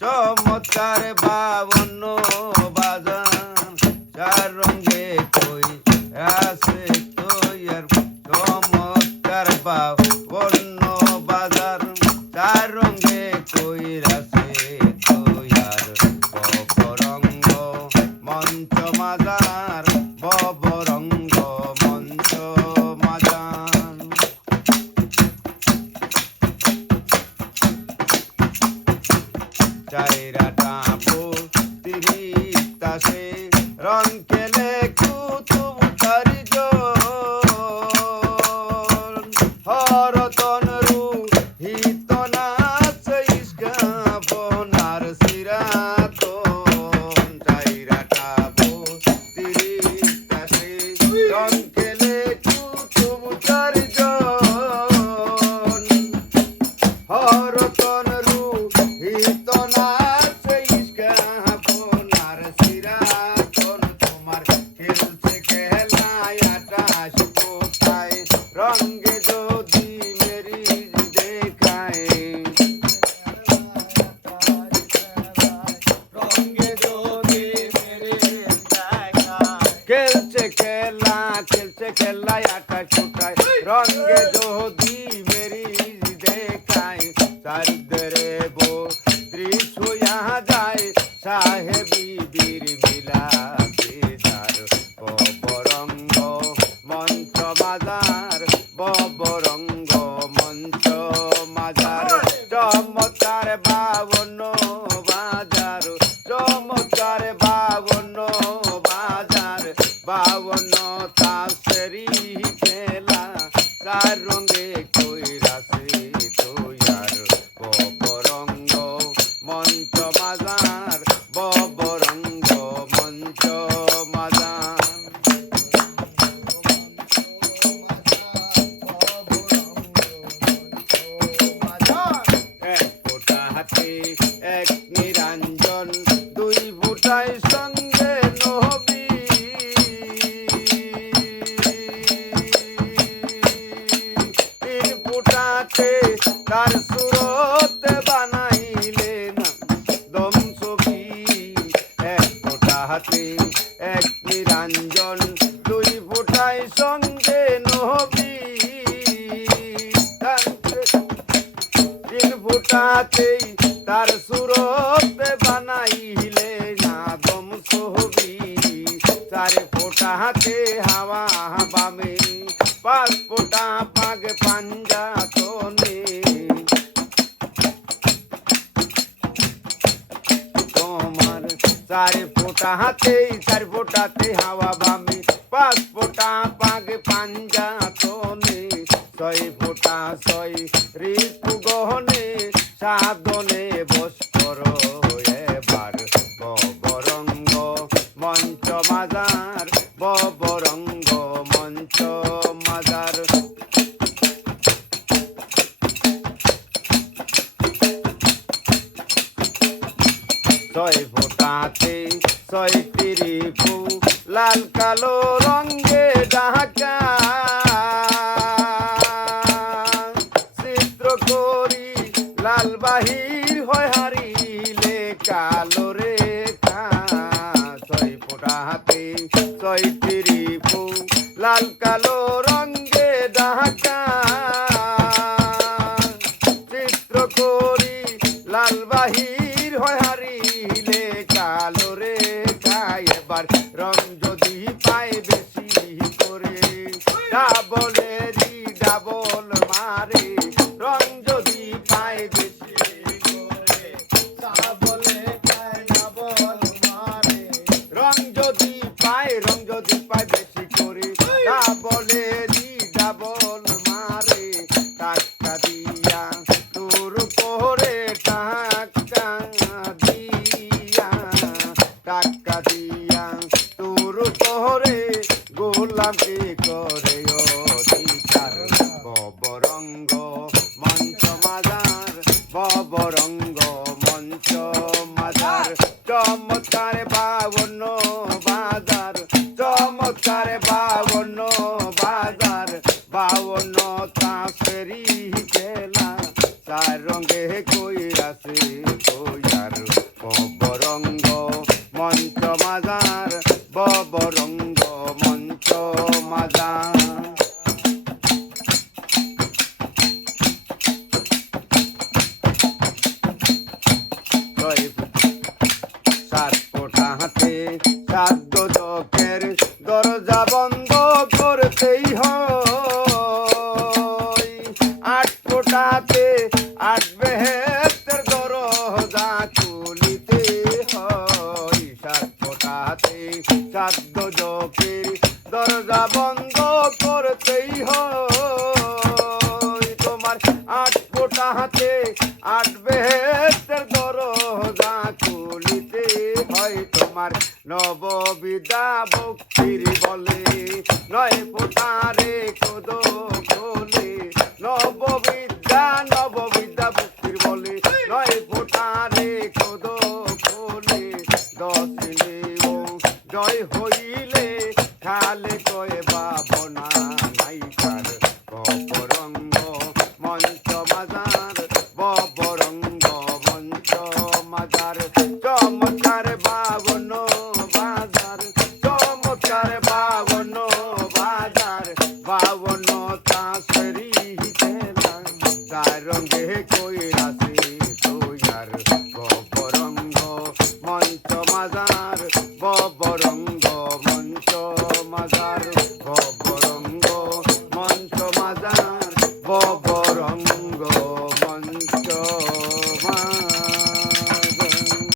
চমৎকার বাবন্ন বাজান চার রঙে কই আছে তৈয়ার চমৎকার বাবন্ন বাজার চার রঙে কই আছে তৈয়ার ববরঙ্গ মঞ্চ মাজার ববরঙ্গ মঞ্চ মাজান চাইরাটা তিরিশ তাসে রং খেলে কুতুব কারিজ হরতন রু হিতনা চৈস্কা বনার সিরাতন চাইরাটা তিরিশ তাসে রং খেলে কুতুব কারিজ হরতন রু হিতনা চৈস্কা বনার সিরাতন তোমার খেলছে খেলায় আটাশ কোথায় রঙ্গে যদি মেরি দেখায় রঙ্গে যদি মেরি দেখায় খেলছে খেলায় আটাশ কোথায় রঙ্গে যদি মেরি দেখায় চারদরে বো ত্রিশ হইয়া যায় সাহেবী বীর মিলা বেজার ববরঙ্গ মঞ্চ মাজার ববরঙ্গ মঞ্চ মাজার চমৎকার বাবন্ন বাজার চমৎকার বাবন্ন বাজার বাবন্ন তাসেরি খেলা চার রঙে কইরাছে তৈয়ার ববরঙ্গ মঞ্চ মাজার ববরঙ্গ মঞ্চ মাজার এক ফোঁটা হাতে এক নিরঞ্জন দুই ফোঁটায় সঙ্গে নবী তিন ফোঁটাতে তার সুরত বানাইলেন দম ছবি এক ফোঁটা হাতে এক নিরঞ্জন দুই ফোঁটায় সঙ্গে নবী তিন ফোঁটাতেই তার সুরত বানাইলে না দম ছবি চার ফোঁটা হাতে হাওয়া বামে পাঁচ ফোঁটা পাগ পাঞ্জাতনে তোমার চার ফোঁটা হাতেই চার ফোঁটাতে হাওয়া বামে পাঁচ ফোঁটা পাগ পাঞ্জাতনে ছয় ফোঁটা ছয় ঋতু গহনে সাধনে বস করো এবার ববরঙ্গ মঞ্চ মাজার ববরঙ্গ মঞ্চ মাজার ছয় ফোঁটাতে ছয়টি রিপু লাল কালো রঙ্গে ঢাকা চিত্র করি লাল বাহির হয় হারিলে কালো রেখা ছয় ফোঁটাতে ছয়টি রিপু লাল কালো রঙ্গে ঢাকা চিত্র করি লাল বাহির হয় হারিলে কালো রেখা এবার রং যদি পায় বেশি করে ডাবলেরই ডাবল মারে রং যদি পায় বেশি করে ডাবলে ডাবল মারে রং যদি পায় বেশি করে ডাবলেরই ডাবল মারে টাকা দিয়া তোর উপরে টাকা দিয়া টাকা দিয়া তোর উপরে গোলামি করে নয় সাত ফোঁটা হাতে সাত দোজকের দরজা বন্ধ করতেই হয় আট ফোঁটাতে আট বেহেশতের দরজা খুলিতে হয় সাত ফোঁটাতে সাত দোজকের দরজা বন্ধ করতেই হয় তোমার আট ফোঁটা হাতে আট বেহেশতের দরজা খুলিতে হয় তোমার নববিদ্যা ভক্তির বলে নয় ফোঁটারে কোদ খোলে নববিদ্যা ভক্তির বলে নয় ফোঁটারে কোদ খোলে দশ নেও জয় হইলে খালে কয়ে বাবনা নাইকার ববরঙ্গ মঞ্চ মাজার ববরঙ্গ মঞ্চ মাজার চমৎকার বাবন বাজার চমৎকার বাবন বাজার বাব